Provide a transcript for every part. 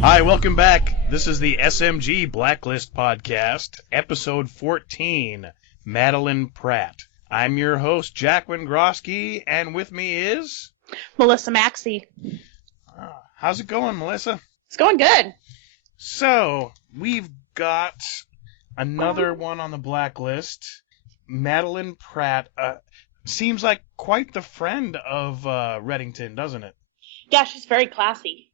Hi, welcome back. This is the SMG Blacklist Podcast, episode 14, Madeline Pratt. I'm your host, Jack Wendrowski, and with me is... Melissa Maxey. How's it going, Melissa? It's going good. So, we've got another one on the blacklist. Madeline Pratt seems like quite the friend of Reddington, doesn't it? Yeah, she's very classy.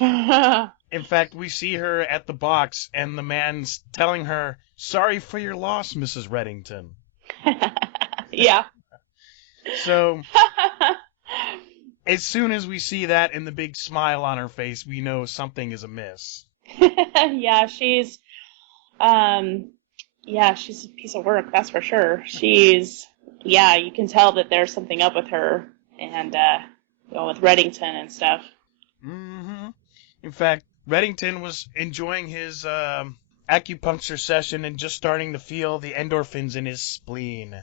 In fact, we see her at the box, and the man's telling her, "Sorry for your loss, Mrs. Reddington." Yeah. So, as soon as we see that and the big smile on her face, we know something is amiss. Yeah, she's a piece of work, that's for sure. You can tell that there's something up with her and, with Reddington and stuff. Mm-hmm. In fact, Reddington was enjoying his acupuncture session and just starting to feel the endorphins in his spleen.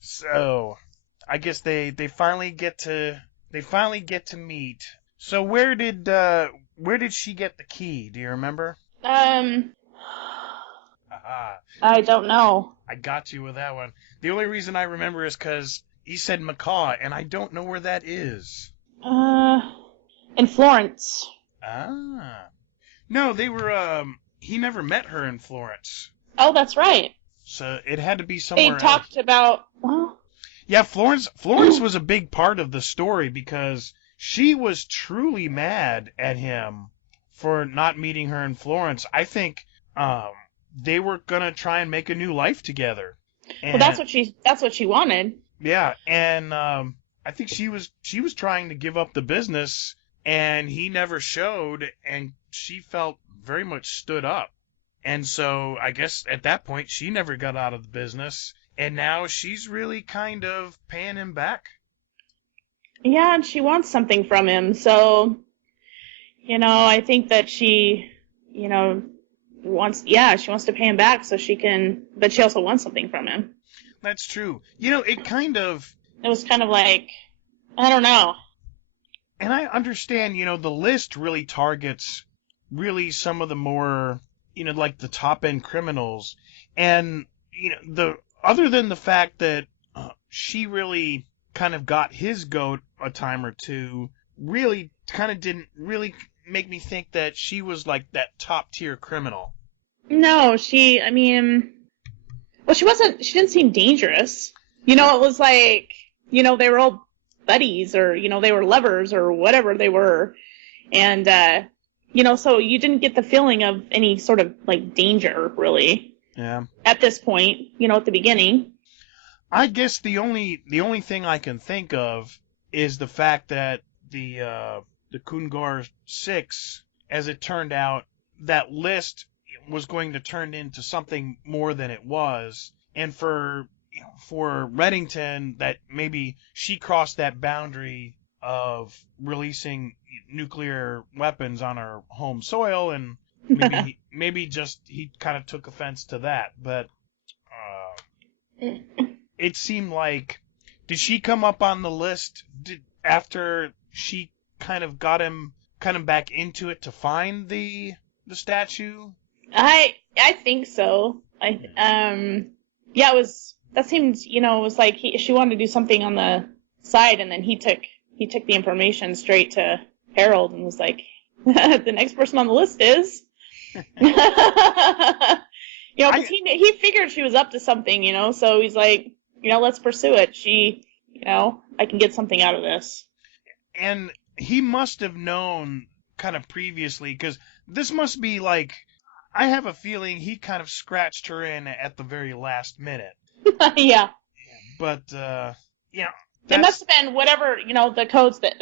So, I guess they finally get to meet. So where did she get the key? Do you remember? Aha. I don't know. I got you with that one. The only reason I remember is because he said Macaw, and I don't know where that is. In Florence. Ah. No, they were, he never met her in Florence. Oh, that's right. So it had to be somewhere else. They talked about, well... Yeah, Florence was a big part of the story because she was truly mad at him for not meeting her in Florence. I think, they were gonna try and make a new life together. And, well, that's what she wanted. Yeah, and I think she was trying to give up the business, and he never showed, and she felt very much stood up. And so I guess at that point she never got out of the business, and now she's really kind of paying him back. Yeah, and she wants something from him, so, I think that she, wants to pay him back so she can, but she also wants something from him. That's true. It was kind of like, I don't know. And I understand, the list really targets some of the more, like the top end criminals. And, other than the fact that she really kind of got his goat a time or two, really kind of didn't really make me think that she was like that top tier criminal. No, she didn't seem dangerous. It was like, they were all buddies or, they were lovers or whatever they were. And, so you didn't get the feeling of any sort of like danger really. Yeah. At this point, at the beginning. I guess the only thing I can think of is the fact that the Kungar 6, as it turned out, that list was going to turn into something more than it was, and for Reddington, that maybe she crossed that boundary of releasing nuclear weapons on her home soil, and maybe just he kind of took offense to that. But it seemed like, did she come up on the list after she kind of got him back into it to find the statue? I think so. It seemed, it was like she wanted to do something on the side, and then he took the information straight to Harold and was like, the next person on the list is, because he figured she was up to something, so he's like, let's pursue it. I can get something out of this. And he must have known kind of previously, because this must be like, I have a feeling he kind of scratched her in at the very last minute. Yeah. But, it must have been whatever, the codes that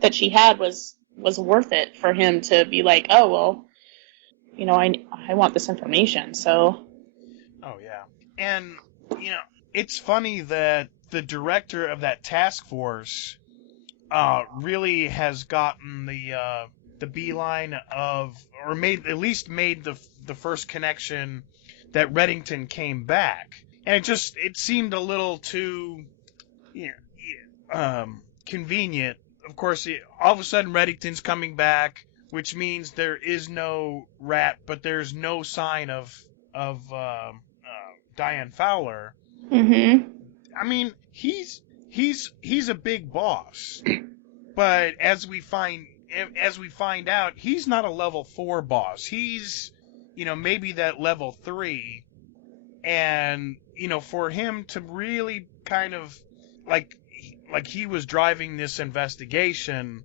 that she had was worth it for him to be like, oh, well, I want this information, so. Oh, yeah. And, it's funny that the director of that task force really has gotten the beeline of, or made the first connection that Reddington came back. And it seemed a little too, convenient. Of course, all of a sudden Reddington's coming back, which means there is no rat, but there's no sign of Diane Fowler. Mm-hmm. I mean, he's a big boss, but as we find out, he's not a level 4 boss. He's, maybe that level 3, and for him to really kind of like he was driving this investigation,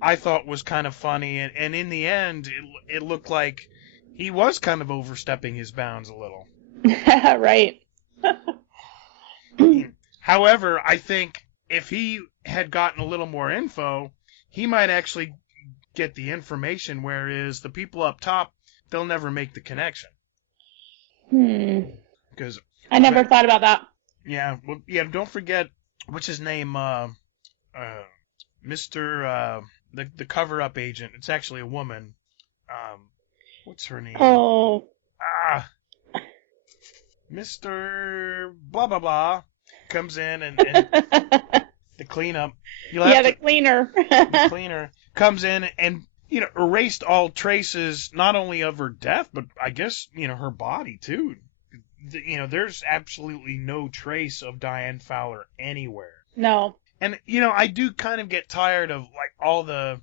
I thought was kind of funny, and in the end, it looked like he was kind of overstepping his bounds a little. Right. However, I think if he had gotten a little more info, he might actually get the information, whereas the people up top, they'll never make the connection. Because I never thought about that. Yeah, well, yeah. Don't forget, what's his name? Mr. The cover-up agent. It's actually a woman. What's her name? Oh. Mr. Blah blah blah comes in and the cleanup. The cleaner. The cleaner comes in and erased all traces, not only of her death, but I guess her body too. There's absolutely no trace of Diane Fowler anywhere. No. And I do kind of get tired of like all the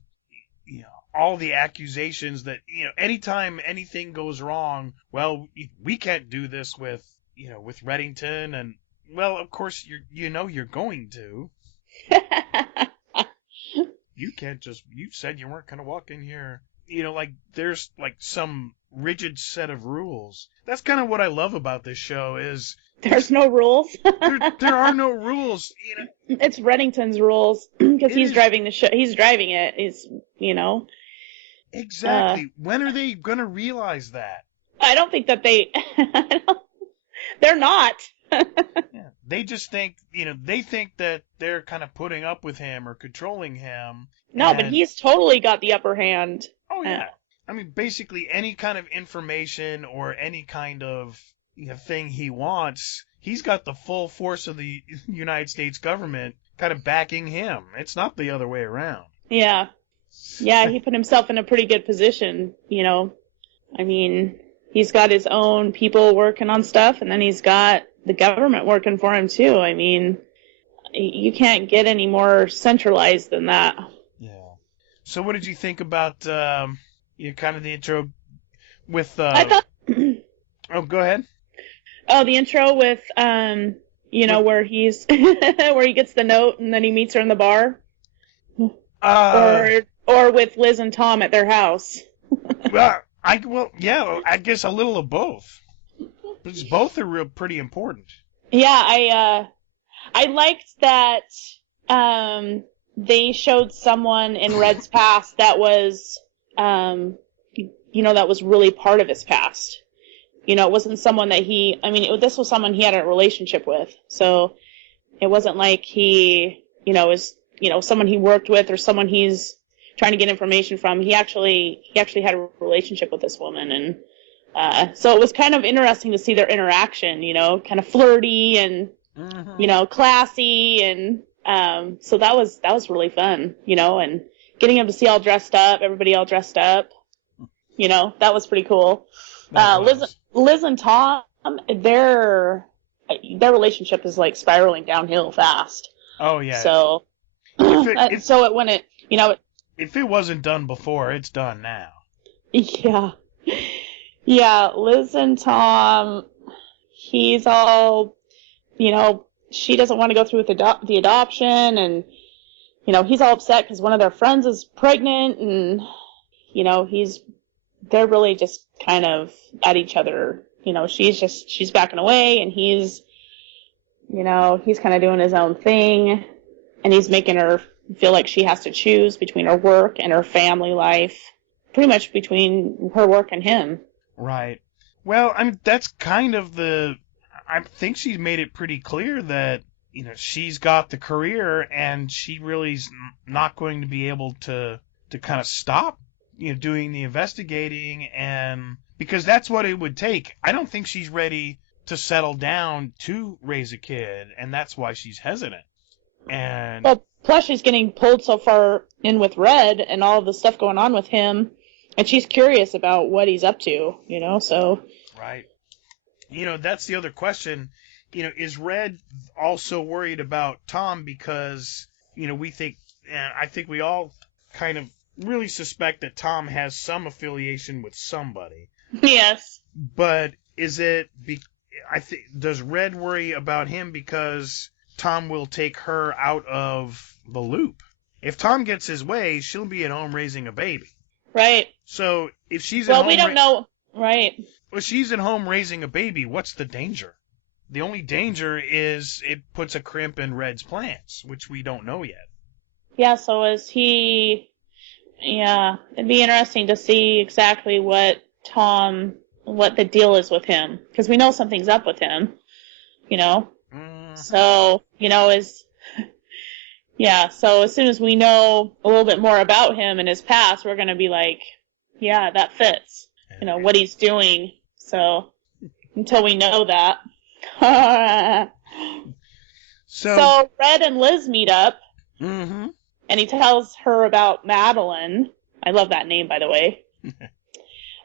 accusations that anytime anything goes wrong, well, we can't do this with Reddington, and well, of course you're going to. You can't just, you said you weren't going to walk in here. Like there's like some rigid set of rules. That's kind of what I love about this show is there's no rules. there are no rules. It's Reddington's rules because he's driving the show. He's driving it. Exactly. When are they going to realize that? I don't think that they're not. Yeah. They just think, they think that they're kind of putting up with him or controlling him. No, but he's totally got the upper hand. Oh, yeah. I mean, basically any kind of information or any kind of thing he wants, he's got the full force of the United States government kind of backing him. It's not the other way around. Yeah. Yeah, he put himself in a pretty good position, I mean, he's got his own people working on stuff, and then he's got the government working for him, too. I mean, you can't get any more centralized than that. Yeah. So what did you think about, kind of the intro with, I thought... Oh, go ahead. Oh, the intro with, where he's, where he gets the note and then he meets her in the bar? Or with Liz and Tom at their house. I guess a little of both. Because both are pretty important. Yeah, I liked that they showed someone in Red's past that was, that was really part of his past. It wasn't someone that this was someone he had a relationship with. So it wasn't like he, is, someone he worked with or someone he's trying to get information from. He actually had a relationship with this woman, and so it was kind of interesting to see their interaction. Kind of flirty and classy, and so that was really fun. And getting him to see all dressed up, everybody all dressed up. That was pretty cool. Liz and Tom, their relationship is like spiraling downhill fast. Oh yeah. So so it wouldn't, if it wasn't done before, it's done now. Yeah. Yeah, Liz and Tom, he's all, she doesn't want to go through with the adoption, and, he's all upset because one of their friends is pregnant, and, they're really just kind of at each other. She's backing away, and he's kind of doing his own thing, and he's making her feel like she has to choose between her work and her family life, pretty much between her work and him. Right. Well, I mean, that's kind of I think she's made it pretty clear that, she's got the career and she really's not going to be able to kind of stop, doing the investigating, and because that's what it would take. I don't think she's ready to settle down to raise a kid, and that's why she's hesitant. And Well, plus she's getting pulled so far in with Red and all of the stuff going on with him, and she's curious about what he's up to, so. right. That's the other question. Is Red also worried about Tom because, we think, and I think we all kind of really suspect that Tom has some affiliation with somebody. Yes. But is it, does Red worry about him because Tom will take her out of the loop? If Tom gets his way, she'll be at home raising a baby. Right. So if she's at home, we don't know. Right. Well, she's at home raising a baby. What's the danger? The only danger is it puts a crimp in Red's plans, which we don't know yet. Yeah. So is he? Yeah, it'd be interesting to see exactly what the deal is with him, because we know something's up with him. So So as soon as we know a little bit more about him and his past, we're gonna be like, yeah, that fits. What he's doing. So until we know that. So Red and Liz meet up. Mm-hmm. And he tells her about Madeline. I love that name, by the way.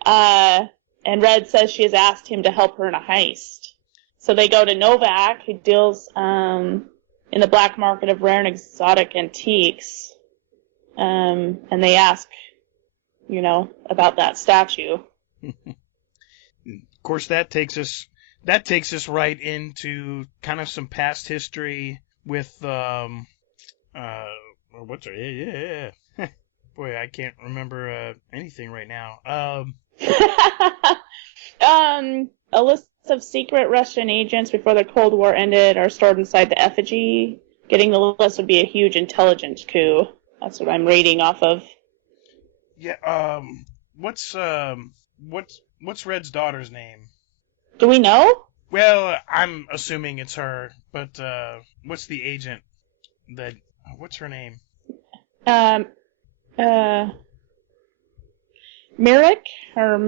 And Red says she has asked him to help her in a heist. So they go to Novak, who deals in the black market of rare and exotic antiques. And they ask, about that statue. Of course, that takes us right into kind of some past history with what's her? Yeah. Boy, I can't remember anything right now. A list of secret Russian agents before the Cold War ended are stored inside the effigy. Getting the list would be a huge intelligence coup. That's what I'm reading off of. Yeah. What's Red's daughter's name? Do we know? Well, I'm assuming it's her, but what's the agent that? What's her name? Merrick or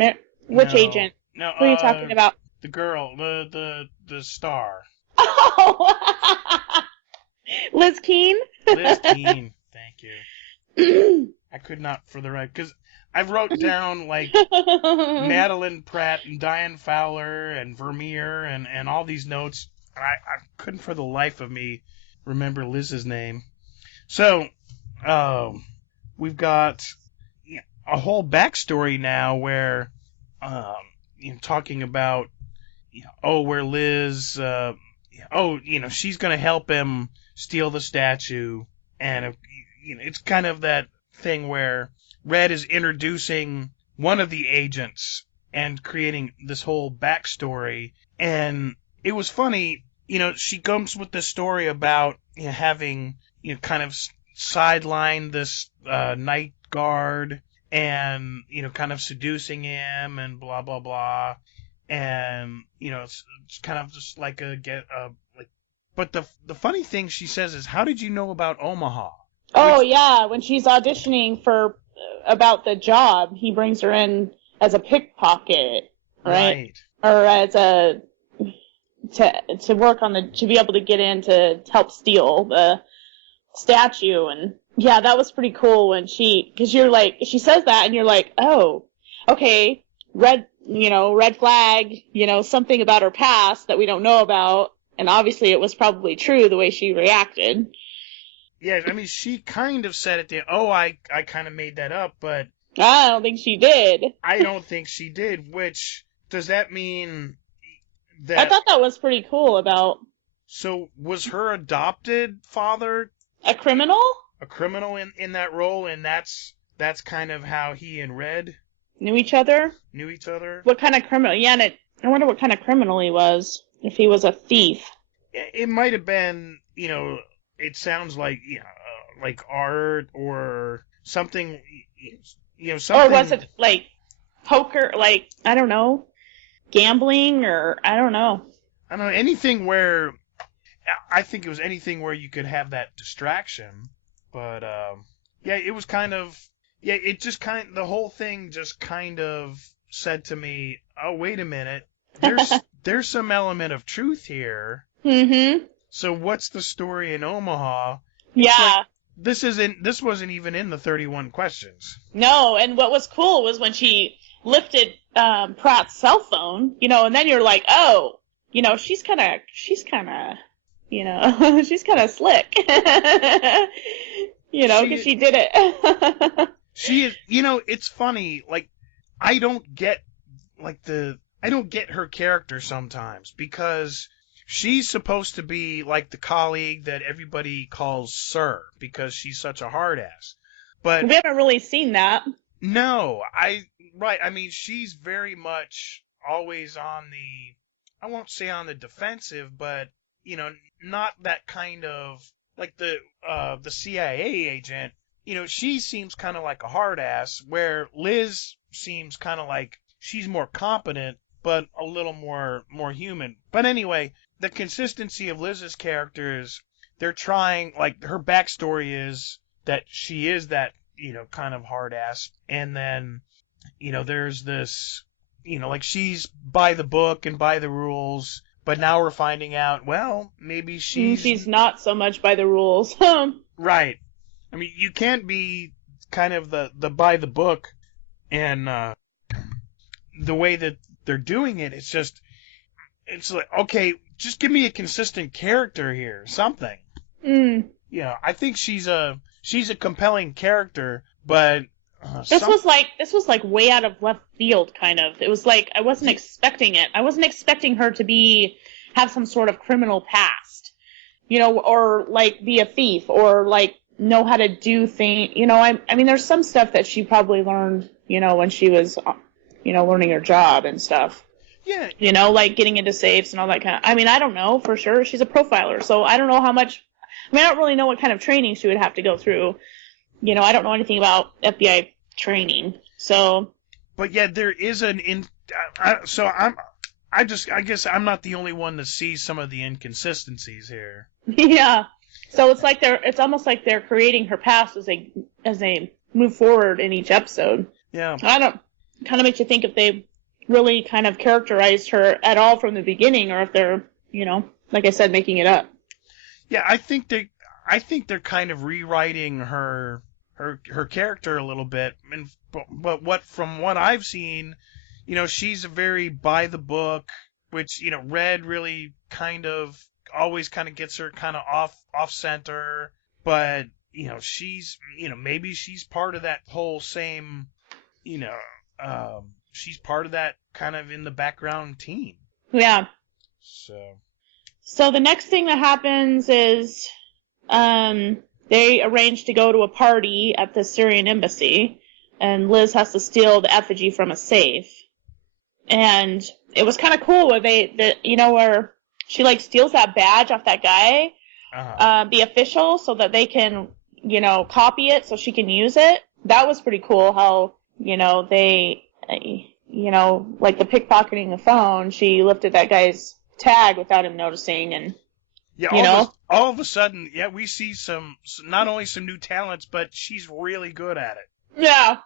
which agent? No. Who are you talking about? The girl, the star. Oh, Liz Keene. Liz Keene. Thank you. I could not for the right because I wrote down like Madeline Pratt and Diane Fowler and Vermeer and all these notes. I couldn't for the life of me remember Liz's name. So, we've got a whole backstory now where, talking about, where Liz, she's going to help him steal the statue. And, it's kind of that thing where Red is introducing one of the agents and creating this whole backstory. And it was funny, she comes with this story about having, kind of sidelined this night guard and, kind of seducing him and blah, blah, blah. And, it's kind of just like but the funny thing she says is, how did you know about Omaha? Yeah, when she's auditioning about the job, he brings her in as a pickpocket, right? Or as to work on to be able to get in to help steal the statue. And yeah, that was pretty cool when because you're like, she says that and you're like, oh, okay, red flag, something about her past that we don't know about. And obviously it was probably true the way she reacted. Yeah, I mean, she kind of said it there. Oh, I kind of made that up, but I don't think she did. I don't think she did, which, does that mean that... I thought that was pretty cool about... So, was her adopted father... A criminal? A criminal in that role, and that's kind of how he and Red... Knew each other? What kind of criminal? Yeah, and I wonder what kind of criminal he was. If he was a thief. It might have been, it sounds like, like art or something, something. Or was it like poker, like, I don't know, gambling, or I don't know. I don't know, anything where, I think it was anything where you could have that distraction. But, it was kind of, the whole thing just kind of said to me, oh, wait a minute, there's some element of truth here. Mm-hmm. So what's the story in Omaha? It's like Yeah. this wasn't even in the 31 questions. No, and what was cool was when she lifted Pratt's cell phone, and then you're like, oh, she's kind of, she's kind of slick, because she did it. She is, it's funny. Like, I don't get I don't get her character sometimes because she's supposed to be like the colleague that everybody calls Sir because she's such a hard ass. But We haven't really seen that. no, right. I mean, she's very much always on I won't say on the defensive, but not that kind of like the CIA agent. She seems kind of like a hard ass, where Liz seems kind of like she's more competent, but a little more human. But anyway, the consistency of Liz's characters, they're trying, like, her backstory is that she is that, kind of hard ass. And then, there's this, like, she's by the book and by the rules, but now we're finding out, well, maybe She's not so much by the rules. right. I mean, you can't be kind of the by the book and the way that they're doing it. It's like, okay, just give me a consistent character here, something. Mm. I think she's a compelling character, but this was like way out of left field, kind of. It was like I wasn't expecting it. I wasn't expecting her to have some sort of criminal past, or like be a thief, or like know how to do things. I mean, there's some stuff that she probably learned, when she was, learning her job and stuff. Yeah. Like getting into safes and all that kind of. I mean, I don't know for sure. She's a profiler, so I don't know how much. I mean, I don't really know what kind of training she would have to go through. I don't know anything about FBI training, so. But yeah, there is so I guess I'm not the only one to see some of the inconsistencies here. Yeah. So it's almost like they're creating her past as they move forward in each episode. Yeah. Kind of makes you think if they really kind of characterized her at all from the beginning, or if they're, like I said, making it up. Yeah, I think they're kind of rewriting her character a little bit, but from what I've seen, she's a very by the book, which Red really kind of always kind of gets her kind of off center, but she's maybe she's part of that whole same she's part of that kind of in the background team. Yeah. So the next thing that happens is they arrange to go to a party at the Syrian embassy, and Liz has to steal the effigy from a safe. And it was kind of cool where where she like steals that badge off that guy, the official, so that they can, copy it so she can use it. That was pretty cool how, they, like the pickpocketing the phone, she lifted that guy's tag without him noticing, and yeah, all of a sudden, yeah, we see not only some new talents, but she's really good at it. Yeah.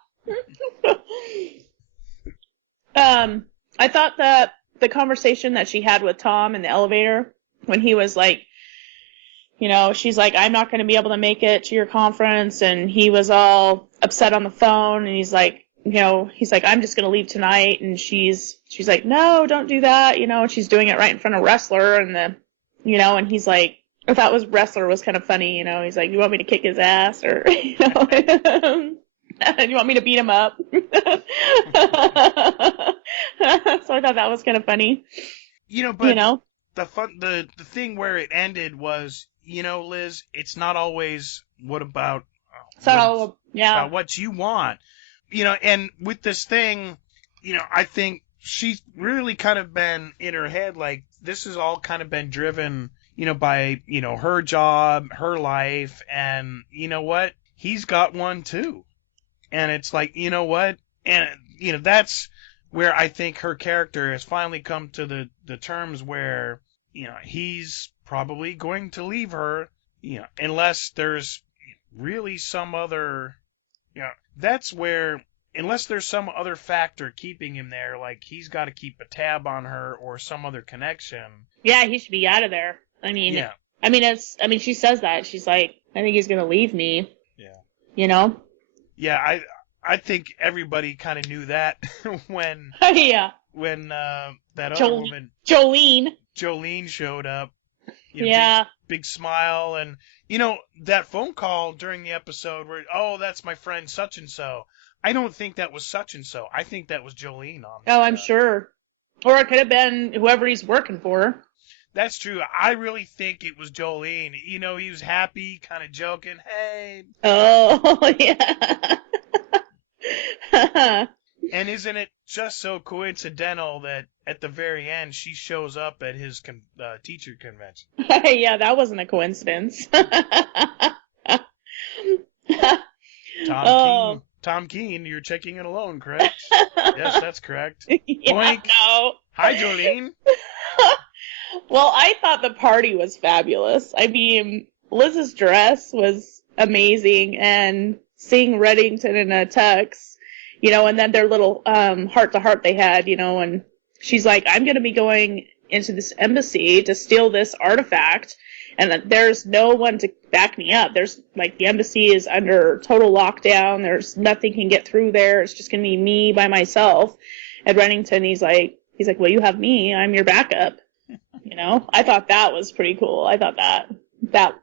I thought that the conversation that she had with Tom in the elevator, when he was like, she's like, I'm not going to be able to make it to your conference, and he was all upset on the phone, and he's like, I'm just going to leave tonight, and she's like, no, don't do that, and she's doing it right in front of Wrestler, and and he's like, I thought Wrestler was kind of funny, he's like, you want me to kick his ass, or, you want me to beat him up? So I thought that was kind of funny. But the thing where it ended was, Liz, it's not always about what you want. And with this thing, I think she's really kind of been in her head, like, this has all kind of been driven, by, her job, her life, and you know what? He's got one too. And it's like, you know what? And, that's where I think her character has finally come to the terms where, he's probably going to leave her, unless there's really some other, that's where, unless there's some other factor keeping him there, like he's got to keep a tab on her or some other connection. Yeah, he should be out of there. I mean, I mean, she says that. She's like, I think he's going to leave me. Yeah. You know? Yeah, I think everybody kind of knew that when Yeah. that other woman, Jolene showed up. Yeah. Big smile, and that phone call during the episode where, oh, that's my friend such and so. I don't think that was such and so. I think that was Jolene on. Oh, I'm sure. Or it could have been whoever he's working for. That's true. I really think it was Jolene. He was happy, kind of joking. Hey. Oh, yeah. And isn't it just so coincidental that at the very end she shows up at his teacher convention? Yeah, that wasn't a coincidence. Tom Keene, you're checking it alone, correct? Yes, that's correct. Yeah, Boink. no. Hi, Jolene. Well, I thought the party was fabulous. I mean, Liz's dress was amazing, and seeing Reddington in a tux, and then their little heart-to-heart they had, and she's like, I'm going to be going into this embassy to steal this artifact, and that there's no one to back me up. There's, the embassy is under total lockdown. There's nothing can get through there. It's just going to be me by myself. And Reddington, he's like, well, you have me. I'm your backup. I thought that was pretty cool. I thought that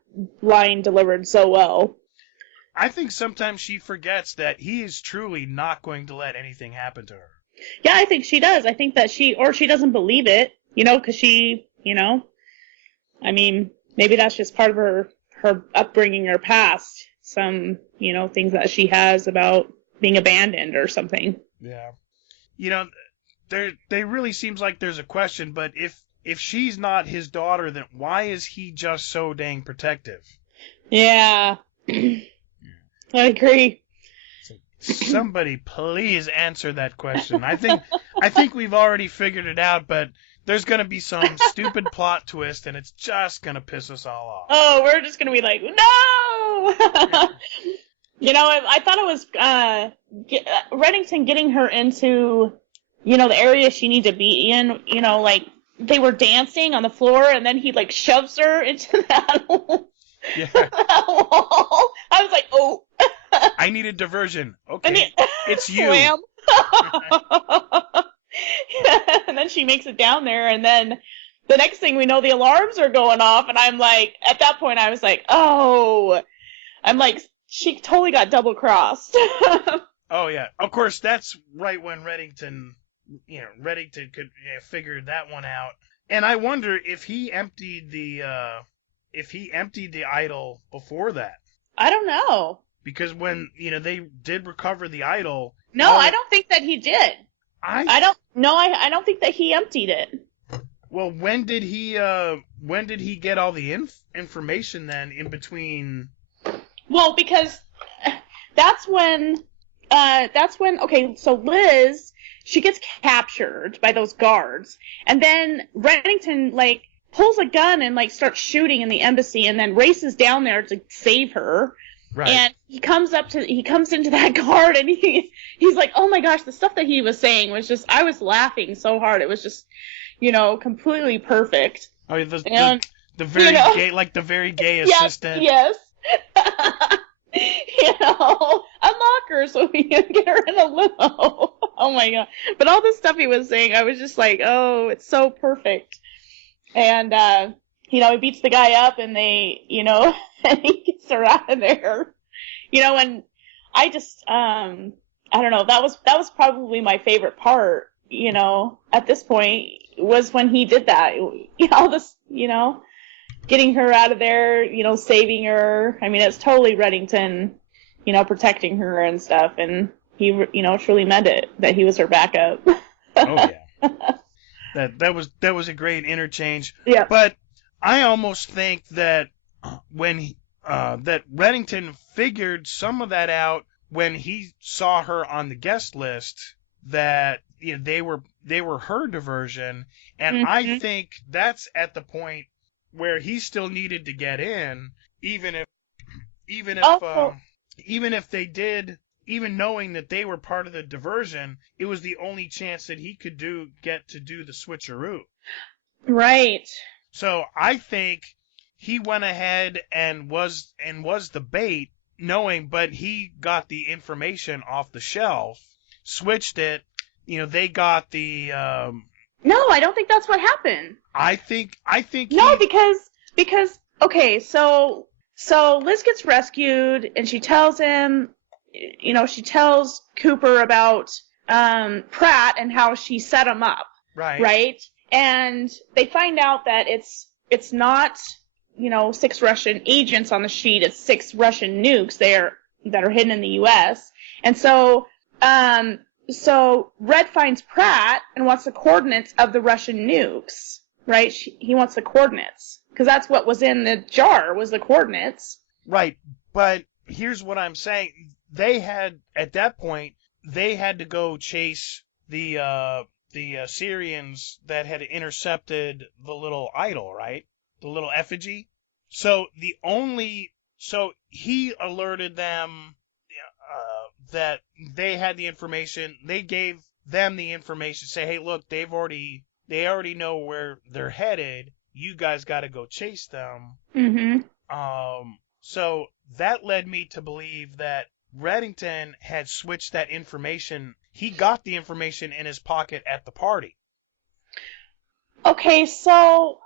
line delivered so well. I think sometimes she forgets that he is truly not going to let anything happen to her. Yeah, I think she does. I think that she doesn't believe it, because she, I mean, maybe that's just part of her upbringing or past. Some, things that she has about being abandoned or something. Yeah. There really seems like there's a question, but if she's not his daughter, then why is he just so dang protective? Yeah. I agree. Somebody please answer that question. I think we've already figured it out, but there's going to be some stupid plot twist, and it's just going to piss us all off. Oh, we're just going to be like, no! I thought it was Reddington getting her into, the area she needed to be in, they were dancing on the floor, and then he, shoves her into that wall. Yeah. That wall. I was like, oh. I need a diversion. Okay, it's you. Swam. And then she makes it down there, and then the next thing we know, the alarms are going off, and I'm like, at that point, I was like, oh. I'm like, she totally got double-crossed. Oh, yeah. Of course, that's right when Reddington could figure that one out. And I wonder if he emptied the idol before that. I don't know. Because when, they did recover the idol... No, I don't think that he did. I don't think that he emptied it. Well, when did he get all the information then in between? Well, because that's when, okay, so Liz, she gets captured by those guards, and then Reddington, pulls a gun and, starts shooting in the embassy, and then races down there to save her. Right. And he comes into that guard, and he's like, oh my gosh, the stuff that he was saying was just, I was laughing so hard. It was just, completely perfect. Oh, the very gay, the very gay assistant. Yes. Unlock her so we can get her in a limo. Oh my god. But all the stuff he was saying, I was just like, oh, it's so perfect. And, he beats the guy up, and they, and he gets her out of there. And I just, I don't know, that was probably my favorite part, at this point, was when he did that. All this, getting her out of there, saving her. I mean, it's totally Reddington, protecting her and stuff, and he, truly meant it, that he was her backup. Oh, yeah. That was a great interchange. Yeah. But I almost think that when that Reddington figured some of that out when he saw her on the guest list, that they were her diversion, and Mm-hmm. I think that's at the point where he still needed to get in, even if they did. Even knowing that they were part of the diversion, it was the only chance that he could get to do the switcheroo. Right. So I think he went ahead and was the bait, knowing, but he got the information off the shelf, switched it. They got the. No, I don't think that's what happened. I think No, because okay, so Liz gets rescued and she tells him, she tells Cooper about Pratt and how she set him up. Right? And they find out that it's not, 6 Russian agents on the sheet, it's 6 Russian nukes that are hidden in the US. And so Red finds Pratt and wants the coordinates of the Russian nukes, right? He wants the coordinates, because that's what was in the jar, was the coordinates. Right, but here's what I'm saying. At that point, they had to go chase the Syrians that had intercepted the little idol, right? The little effigy. So he alerted them that they had the information. They gave them the information. Say, hey, look, they already know where they're headed. You guys got to go chase them. Mm-hmm. So that led me to believe that Reddington had switched that information. He got the information in his pocket at the party. Okay, so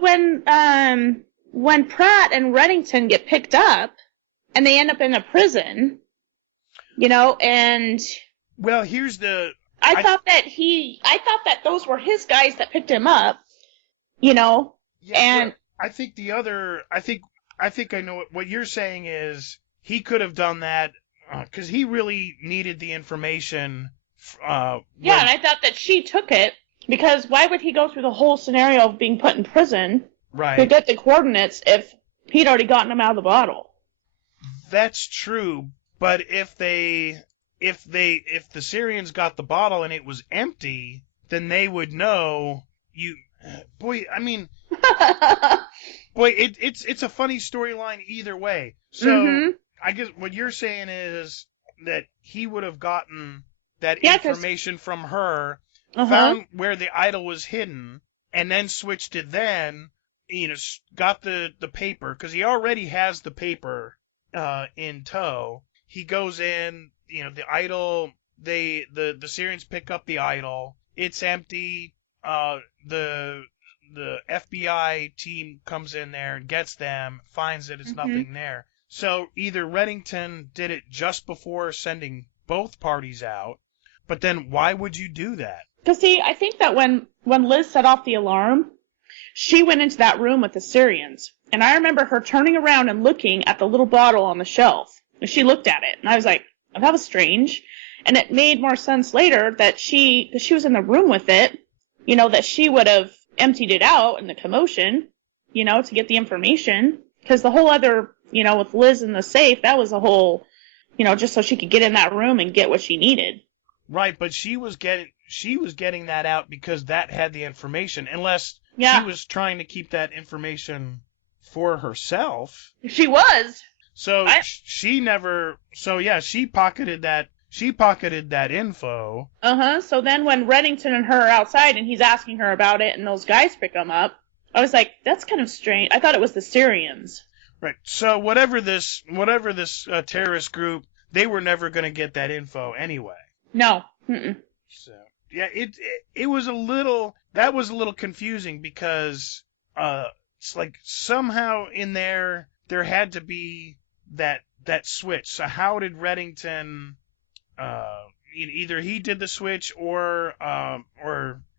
when Pratt and Reddington get picked up and they end up in a prison, and well, here's the I thought that those were his guys that picked him up, Yeah, and I think I think I know what you're saying is he could have done that because he really needed the information. And I thought that she took it, because why would he go through the whole scenario of being put in prison to get the coordinates if he'd already gotten them out of the bottle? That's true, but if the Syrians got the bottle and it was empty, then they would know. It's a funny storyline either way. So mm-hmm. I guess what you're saying is that he would have gotten that information from her, found where the idol was hidden, and then switched it. Then got the paper, because he already has the paper in tow. He goes in, the idol. The Syrians pick up the idol. It's empty. The FBI team comes in there and gets them, finds that it's nothing there. So either Reddington did it just before sending both parties out, but then why would you do that? Because see, I think that when Liz set off the alarm, she went into that room with the Syrians, and I remember her turning around and looking at the little bottle on the shelf. And she looked at it, and I was like, oh, that was strange. And it made more sense later that she was in the room with it, that she would have emptied it out in the commotion, to get the information. Because the whole other, with Liz in the safe, that was a whole, just so she could get in that room and get what she needed. Right, but she was getting that out because that had the information, unless she was trying to keep that information for herself. She was. So she pocketed that. She pocketed that info. So then when Reddington and her are outside and he's asking her about it and those guys pick him up, I was like, that's kind of strange. I thought it was the Syrians. Right. So whatever this terrorist group, they were never going to get that info anyway. No. Mm-mm. So yeah, it was a little confusing, because it's like somehow in there had to be that switch. So how did Reddington? Either he did the switch or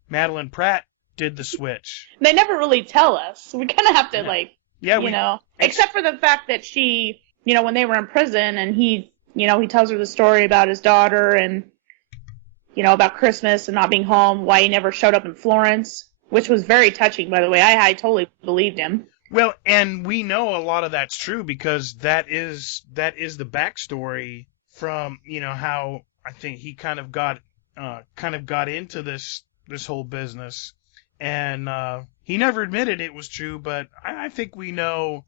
Madeline Pratt did the switch. They never really tell us. We kind of have to except for the fact that she, when they were in prison and he tells her the story about his daughter and, about Christmas and not being home, why he never showed up in Florence, which was very touching, by the way. I totally believed him. Well, and we know a lot of that's true, because that is the backstory from, how I think he kind of got into this whole business, and he never admitted it was true, but I think we know,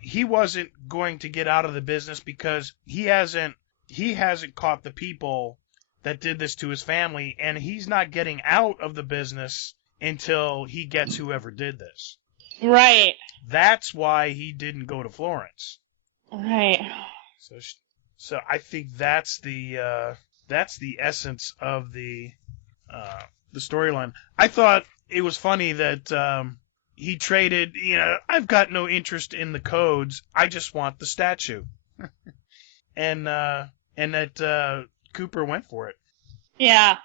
he wasn't going to get out of the business because he hasn't caught the people that did this to his family, and he's not getting out of the business until he gets whoever did this. Right. That's why he didn't go to Florence. Right. So, so I think that's the essence of the storyline. I thought it was funny that he traded. I've got no interest in the codes. I just want the statue, and that Cooper went for it. Yeah.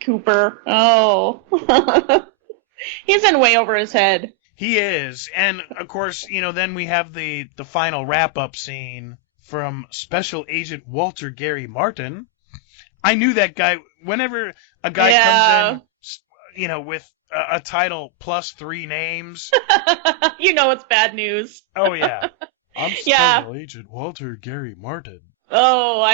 Cooper. Oh. He's in way over his head. He is, and of course, then we have the final wrap-up scene from Special Agent Walter Gary Martin. I knew that guy. Whenever a guy comes in, with a title plus 3 names, you know it's bad news. Oh yeah, I'm Special Agent Walter Gary Martin. Oh,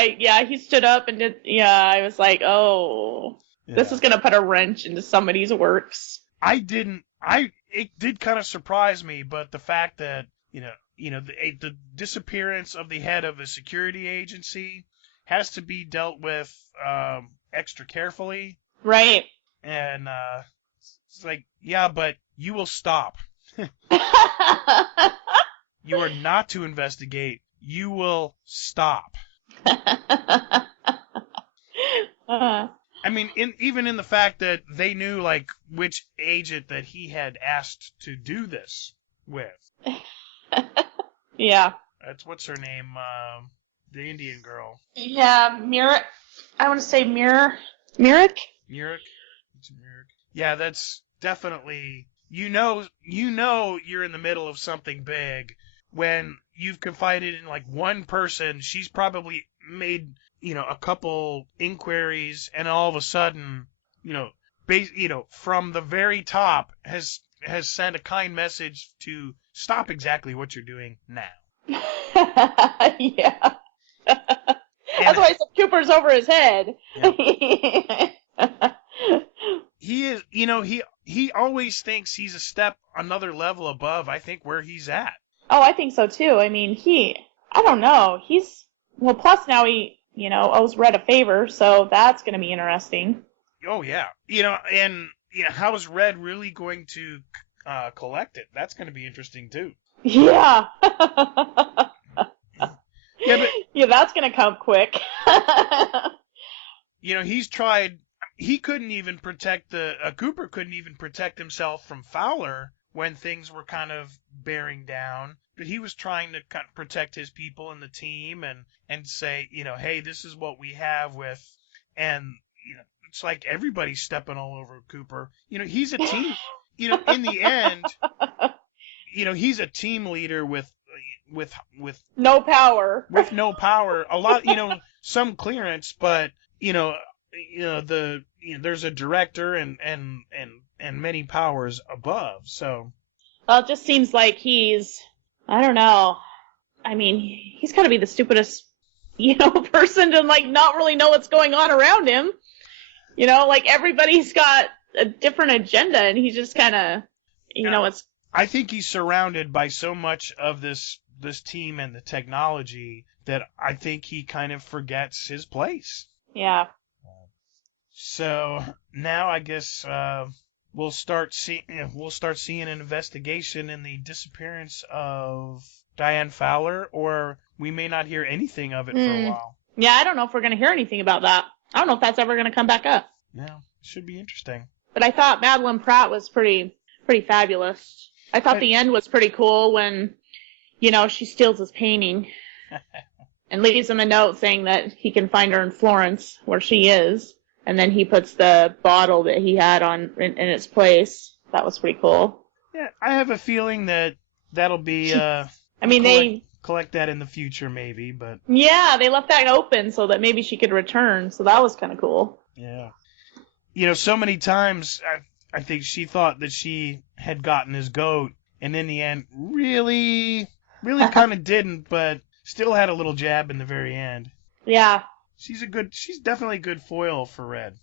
he stood up and did. Yeah, I was like, oh, this is gonna put a wrench into somebody's works. It did kind of surprise me, but the fact that the disappearance of the head of a security agency has to be dealt with extra carefully. Right. And it's like, yeah, but you will stop. You are not to investigate. You will stop. I mean, even in the fact that they knew which agent that he had asked to do this with. Yeah. That's what's her name, the Indian girl. Yeah, Mirik. I want to say Mirik. Mirik. Yeah, that's definitely. You're in the middle of something big when you've confided in one person. She's probably made a couple inquiries, and all of a sudden, from the very top has sent a kind message to stop exactly what you're doing now. Yeah. That's why I said Cooper's over his head. Yeah. He is, he always thinks he's a step another level above, I think, where he's at. Oh, I think so too. I mean, I don't know. Plus now he, owes Red a favor, so that's going to be interesting. Oh, yeah. And how is Red really going to collect it? That's going to be interesting too. Yeah. Yeah, that's going to come quick. He's tried. He couldn't even protect Cooper couldn't even protect himself from Fowler when things were kind of bearing down. But he was trying to kind of protect his people and the team and say, hey, this is what we have with, and it's like everybody's stepping all over Cooper. He's a team. In the end, he's a team leader with no power. With no power. A lot, some clearance, but there's a director and many powers above. So. Well, it just seems like I don't know. I mean, he's got to be the stupidest, person to not really know what's going on around him. Everybody's got a different agenda, and he's just kind of, it's. I think he's surrounded by so much of this team and the technology that I think he kind of forgets his place. Yeah. So now I guess we'll start seeing an investigation in the disappearance of Diane Fowler, or we may not hear anything of it for a while. Yeah, I don't know if we're going to hear anything about that. I don't know if that's ever going to come back up. Yeah, it should be interesting. But I thought Madeline Pratt was pretty fabulous. I thought the end was pretty cool when, she steals his painting and leaves him a note saying that he can find her in Florence, where she is. And then he puts the bottle that he had in its place. That was pretty cool. Yeah, I have a feeling that'll be. They collect that in the future, maybe, but. Yeah, they left that open so that maybe she could return. So that was kind of cool. Yeah. So many times I think she thought that she had gotten his goat, and in the end, really kind of didn't, but still had a little jab in the very end. Yeah. She's definitely a good foil for Red.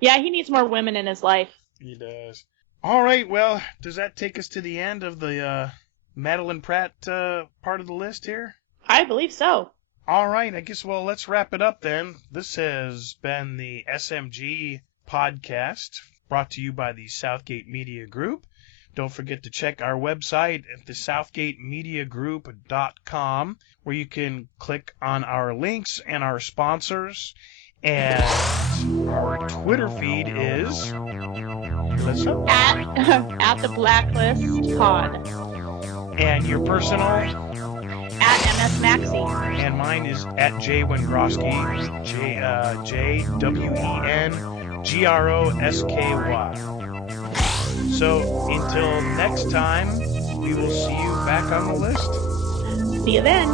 Yeah, he needs more women in his life. He does. All right, well, does that take us to the end of the Madeline Pratt part of the list here? I believe so. All right, I guess, let's wrap it up then. This has been the SMG podcast brought to you by the Southgate Media Group. Don't forget to check our website at the southgatemediagroup.com, where you can click on our links and our sponsors. And our Twitter feed is Melissa? At the Blacklist Pod. And your personal? At MS Maxi. And mine is at J Wengroski, JWENGROSKY. So until next time, we will see you back on the list. See you then.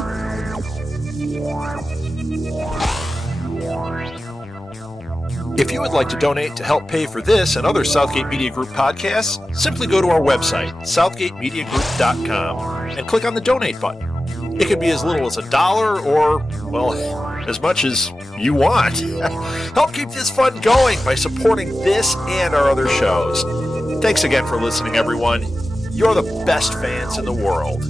If you would like to donate to help pay for this and other Southgate Media Group podcasts, simply go to our website, southgatemediagroup.com, and click on the donate button. It can be as little as $1 or, well, as much as you want. Help keep this fund going by supporting this and our other shows. Thanks again for listening, everyone. You're the best fans in the world.